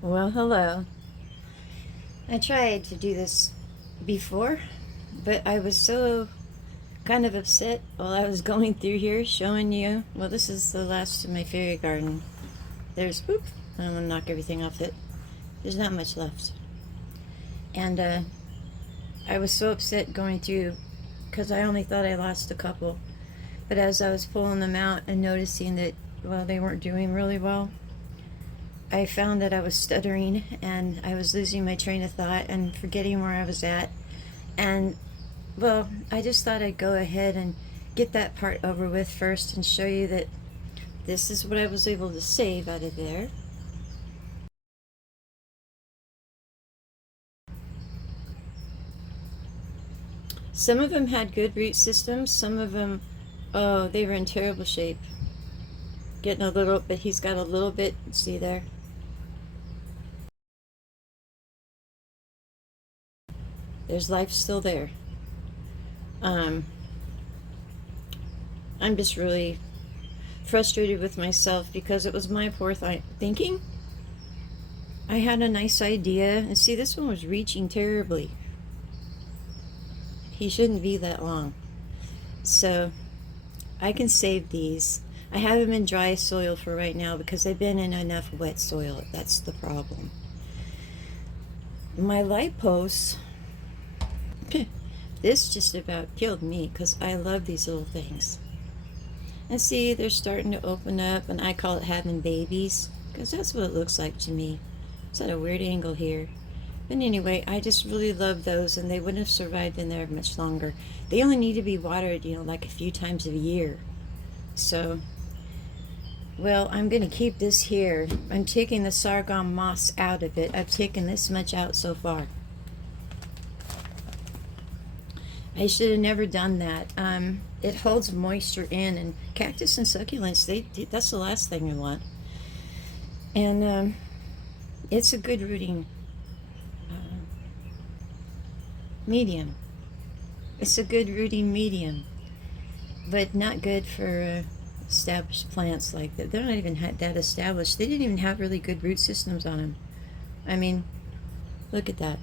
Well, hello. I tried to do this before, but I was so kind of upset while I was going through here showing you. Well, this is the last of my fairy garden. There's, oop, I don't want to knock everything off it. There's not much left. And I was so upset going through because I only thought I lost a couple. But as I was pulling them out and noticing that, well, they weren't doing really well, I found that I was stuttering and I was losing my train of thought and forgetting where I was at. And well, I just thought I'd go ahead and get that part over with first and show you that this is what I was able to save out of there. Some of them had good root systems, some of them, oh, they were in terrible shape. Getting a little, but he's got a little bit, see there? There's life still there. Um, I'm just really frustrated with myself because it was my poor thinking. I had a nice idea, and see, this one was reaching terribly. He shouldn't be that long. So I can save these. I have them in dry soil for right now because they've been in enough wet soil. That's the problem. My light posts, this just about killed me because I love these little things. And see, they're starting to open up, and I call it having babies because that's what it looks like to me. It's at a weird angle here. But anyway, I just really love those, and they wouldn't have survived in there much longer. They only need to be watered, like a few times a year. So, well, I'm going to keep this here. I'm taking the sargon moss out of it. I've taken this much out so far. I should have never done that. It holds moisture in, and cactus and succulents, that's the last thing you want. And it's a good rooting medium. It's a good rooting medium, but not good for established plants like that. They're not even that established. They didn't even have really good root systems on them. I mean, look at that.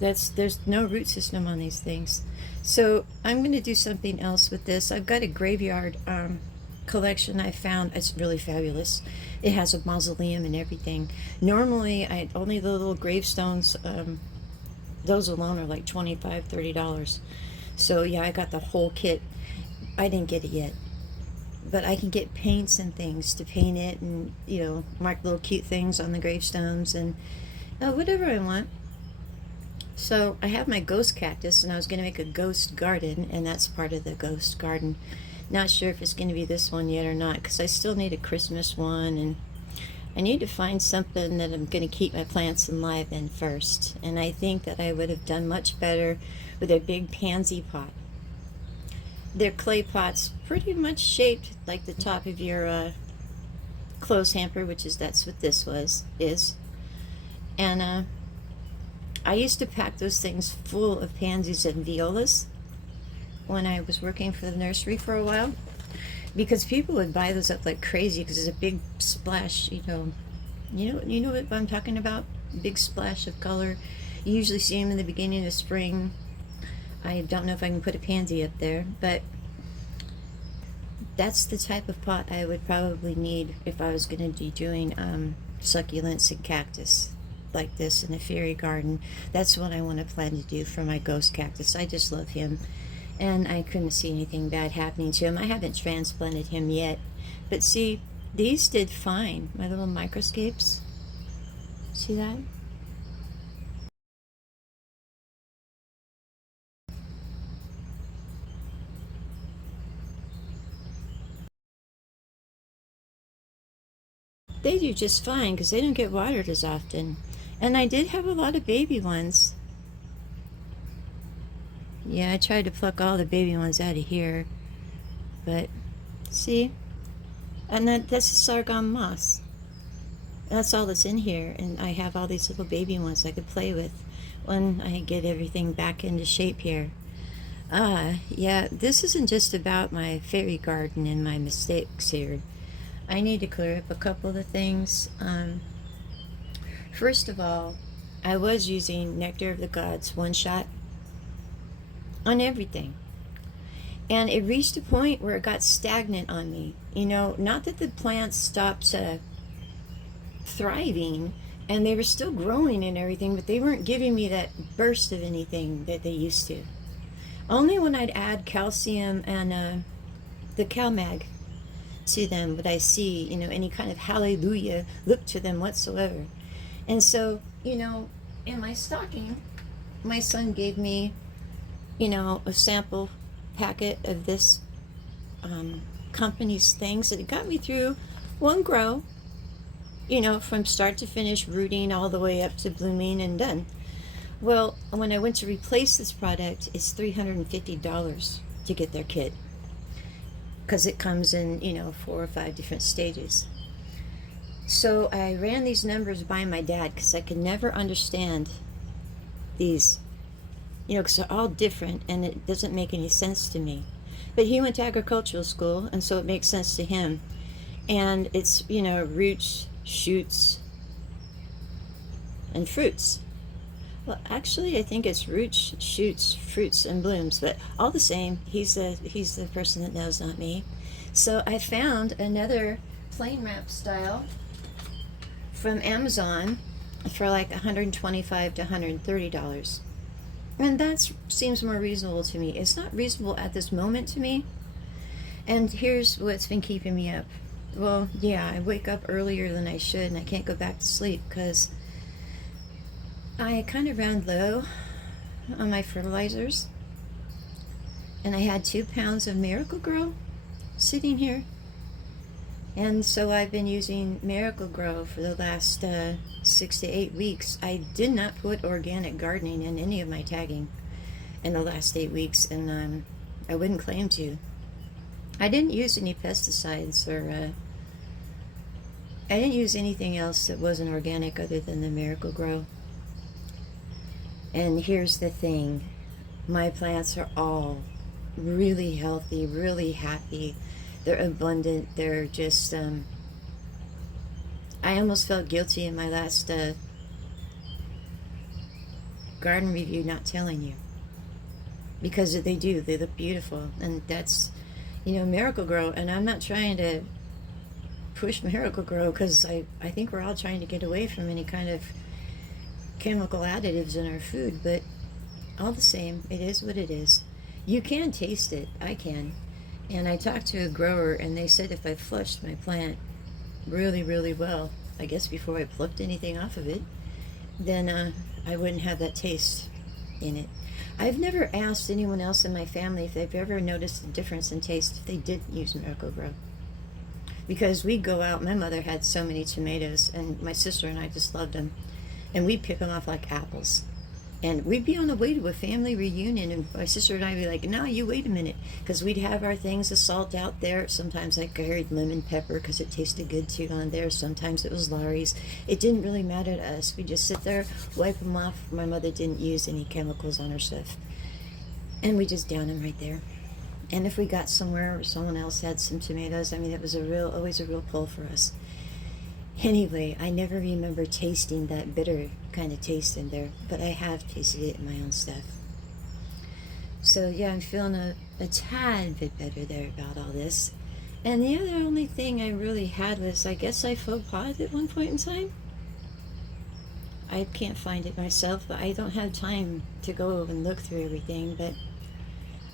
There's no root system on these things. So I'm going to do something else with this. I've got a graveyard collection I found. It's really fabulous. It has a mausoleum and everything. Normally, only the little gravestones, those alone are like $25-$30. So yeah, I got the whole kit. I didn't get it yet, but I can get paints and things to paint it, and mark little cute things on the gravestones and whatever I want. So I have my ghost cactus, and I was going to make a ghost garden, and that's part of the ghost garden. Not sure if it's going to be this one yet or not, because I still need a Christmas one, and I need to find something that I'm going to keep my plants alive in first. And I think that I would have done much better with a big pansy pot. They're clay pots, pretty much shaped like the top of your clothes hamper, that's what this is. And I used to pack those things full of pansies and violas when I was working for the nursery for a while, because people would buy those up like crazy because it's a big splash. You know what I'm talking about? Big splash of color. You usually see them in the beginning of spring. I don't know if I can put a pansy up there, but that's the type of pot I would probably need if I was going to be doing succulents and cactus like this in a fairy garden. That's what I want to plan to do for my ghost cactus. I just love him, and I couldn't see anything bad happening to him. I haven't transplanted him yet, but see, these did fine. My little microscapes, see that? They do just fine because they don't get watered as often. And I did have a lot of baby ones. Yeah, I tried to pluck all the baby ones out of here, but see, and that's the sargon moss. That's all that's in here, and I have all these little baby ones I could play with when I get everything back into shape here. Yeah, this isn't just about my fairy garden and my mistakes here. I need to clear up a couple of things. First of all, I was using Nectar of the Gods one shot on everything. And it reached a point where it got stagnant on me. You know, not that the plants stopped thriving and they were still growing and everything, but they weren't giving me that burst of anything that they used to. Only when I'd add calcium and the CalMag to them would I see, you know, any kind of hallelujah look to them whatsoever. And so, you know, in my stocking, my son gave me, you know, a sample packet of this company's things that it got me through one grow, you know, from start to finish, rooting all the way up to blooming and done. Well, when I went to replace this product, it's $350 to get their kit because it comes in, you know, 4 or 5 different stages. So I ran these numbers by my dad because I could never understand these, you know, because they're all different and it doesn't make any sense to me. But he went to agricultural school, and so it makes sense to him. And it's, you know, roots, shoots, and fruits. Well, actually, I think it's roots, shoots, fruits, and blooms, but all the same, he's the person that knows, not me. So I found another plain wrap style from Amazon for like $125 to $130. And that seems more reasonable to me. It's not reasonable at this moment to me. And here's what's been keeping me up. Well, yeah, I wake up earlier than I should, and I can't go back to sleep because I kind of ran low on my fertilizers. And I had 2 pounds of Miracle-Gro sitting here. And so I've been using Miracle-Gro for the last 6 to 8 weeks. I did not put organic gardening in any of my tagging in the last 8 weeks, and I wouldn't claim to. I didn't use any pesticides or I didn't use anything else that wasn't organic other than the Miracle-Gro. And here's the thing. My plants are all really healthy, really happy. They're abundant. They're just, I almost felt guilty in my last garden review not telling you. Because they do. They look beautiful. And that's, you know, Miracle-Gro. And I'm not trying to push Miracle-Gro because I think we're all trying to get away from any kind of chemical additives in our food. But all the same, it is what it is. You can taste it. I can. And I talked to a grower, and they said if I flushed my plant really, really well, I guess before I plucked anything off of it, then I wouldn't have that taste in it. I've never asked anyone else in my family if they've ever noticed a difference in taste if they didn't use Miracle-Gro. Because we'd go out, my mother had so many tomatoes, and my sister and I just loved them. And we'd pick them off like apples. And we'd be on the way to a family reunion, and my sister and I would be like, no, you wait a minute. Because we'd have our things of salt out there. Sometimes I carried lemon pepper because it tasted good too on there. Sometimes it was Laurie's. It didn't really matter to us. We'd just sit there, wipe them off. My mother didn't use any chemicals on her stuff. And we just down them right there. And if we got somewhere or someone else had some tomatoes, I mean, it was always a real pull for us. Anyway, I never remember tasting that bitter kind of taste in there, but I have tasted it in my own stuff. So yeah, I'm feeling a tad bit better there about all this. And the other only thing I really had was, I guess I faux pas at one point in time. I can't find it myself, but I don't have time to go and look through everything, but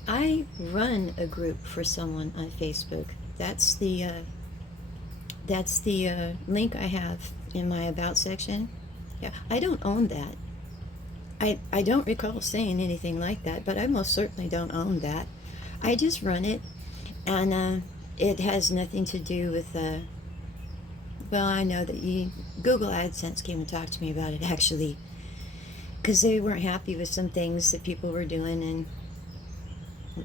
I run a group for someone on Facebook. That's the link I have in my About section. Yeah, I don't own that. I don't recall saying anything like that, but I most certainly don't own that. I just run it, and it has nothing to do with, well, I know that Google AdSense came and talked to me about it, actually, because they weren't happy with some things that people were doing, and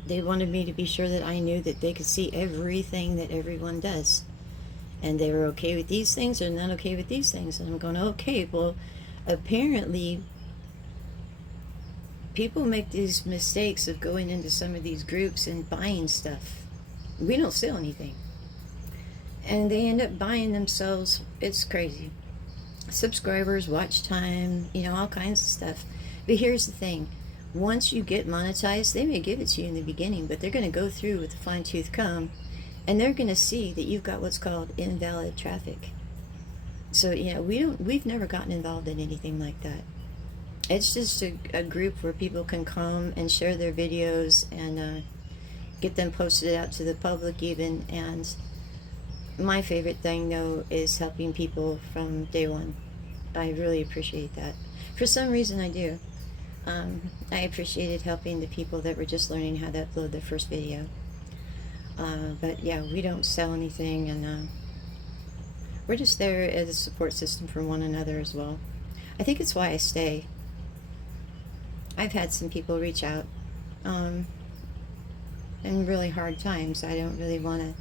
they wanted me to be sure that I knew that they could see everything that everyone does. And they were okay with these things or not okay with these things. And I'm going, okay, well, apparently people make these mistakes of going into some of these groups and buying stuff. We don't sell anything. And they end up buying themselves, it's crazy, subscribers, watch time, all kinds of stuff. But here's the thing. Once you get monetized, they may give it to you in the beginning, but they're going to go through with a fine-tooth comb, and they're going to see that you've got what's called invalid traffic. So we've never gotten involved in anything like that. It's just a group where people can come and share their videos and get them posted out to the public even. And my favorite thing, though, is helping people from day one. I really appreciate that. For some reason, I do. I appreciated helping the people that were just learning how to upload their first video. But yeah, we don't sell anything, and we're just there as a support system for one another as well. I think it's why I stay. I've had some people reach out in really hard times. I don't really want to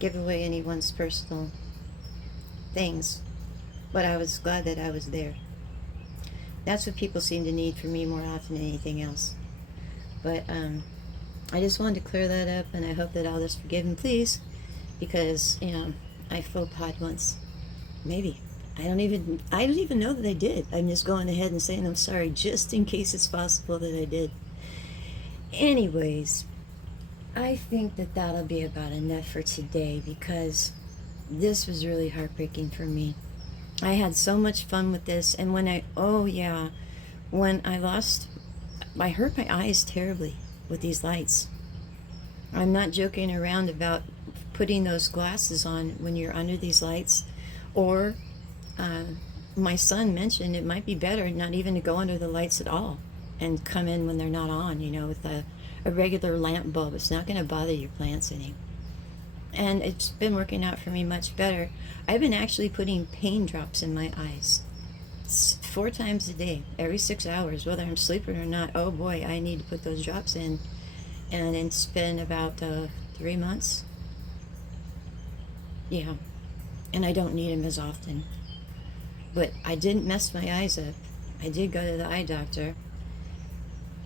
give away anyone's personal things, but I was glad that I was there. That's what people seem to need from me more often than anything else. But I just wanted to clear that up, and I hope that all this forgiven, please, because I faux pas once. Maybe. I don't even know that I did. I'm just going ahead and saying I'm sorry just in case it's possible that I did. Anyways, I think that that'll be about enough for today, because this was really heartbreaking for me. I had so much fun with this, and when I hurt my eyes terribly with these lights. I'm not joking around about putting those glasses on when you're under these lights, or my son mentioned it might be better not even to go under the lights at all and come in when they're not on, with a regular lamp bulb. It's not going to bother your plants any. And it's been working out for me much better. I've been actually putting pain drops in my eyes 4 times a day, every 6 hours, whether I'm sleeping or not. Oh boy, I need to put those drops in. And it's been about 3 months. Yeah, and I don't need them as often. But I didn't mess my eyes up. I did go to the eye doctor.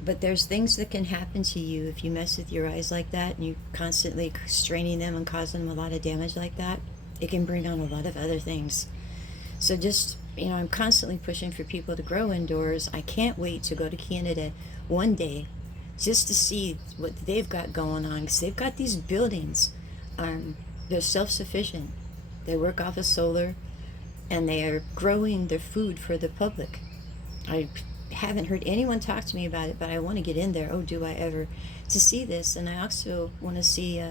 But there's things that can happen to you if you mess with your eyes like that, and you constantly straining them and causing them a lot of damage like that. It can bring on a lot of other things. So just, I'm constantly pushing for people to grow indoors. I can't wait to go to Canada one day just to see what they've got going on, because they've got these buildings. They're self-sufficient. They work off of solar, and they are growing their food for the public. I haven't heard anyone talk to me about it, but I want to get in there. Oh, do I ever, to see this. And I also want to see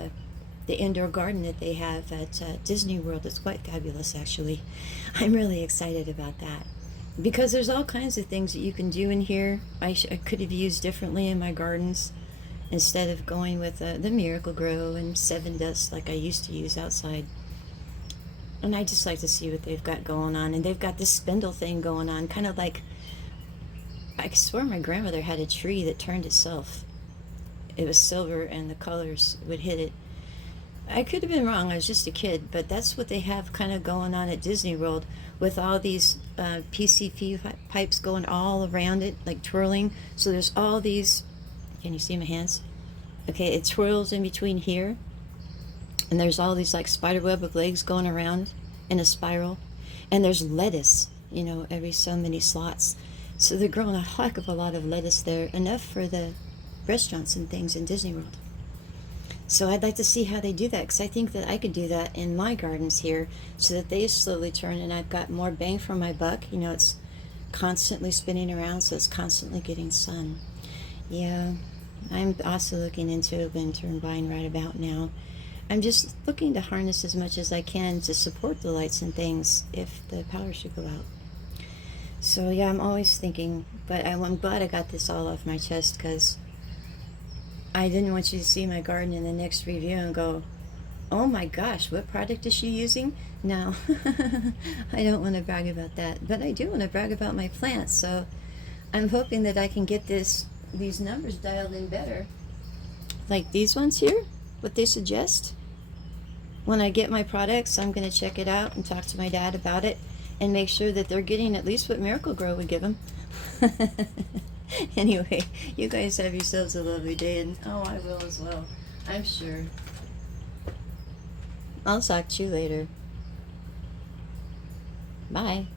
the indoor garden that they have at Disney World. It's quite fabulous, actually. I'm really excited about that, because there's all kinds of things that you can do in here. I could have used differently in my gardens, instead of going with the Miracle-Gro and 7 Dust like I used to use outside. And I just like to see what they've got going on. And they've got this spindle thing going on, kind of like, I swear my grandmother had a tree that turned itself. It was silver and the colors would hit it. I could have been wrong, I was just a kid, but that's what they have kind of going on at Disney World, with all these PCV pipes going all around it, like twirling. So there's all these, can you see my hands? Okay, it twirls in between here, and there's all these like spider web of legs going around in a spiral, and there's lettuce, every so many slots. So they're growing a heck of a lot of lettuce there, enough for the restaurants and things in Disney World. So I'd like to see how they do that, because I think that I could do that in my gardens here, so that they slowly turn and I've got more bang for my buck. It's constantly spinning around, so it's constantly getting sun. Yeah, I'm also looking into a wind turbine right about now. I'm just looking to harness as much as I can to support the lights and things if the power should go out. So yeah, I'm always thinking, but I'm glad I got this all off my chest, because I didn't want you to see my garden in the next review and go, oh my gosh, what product is she using? No, I don't want to brag about that, but I do want to brag about my plants. So I'm hoping that I can get these numbers dialed in better, like these ones here, what they suggest. When I get my products, I'm going to check it out and talk to my dad about it, and make sure that they're getting at least what Miracle-Gro would give them. Anyway, you guys have yourselves a lovely day, and oh, I will as well. I'm sure. I'll talk to you later. Bye.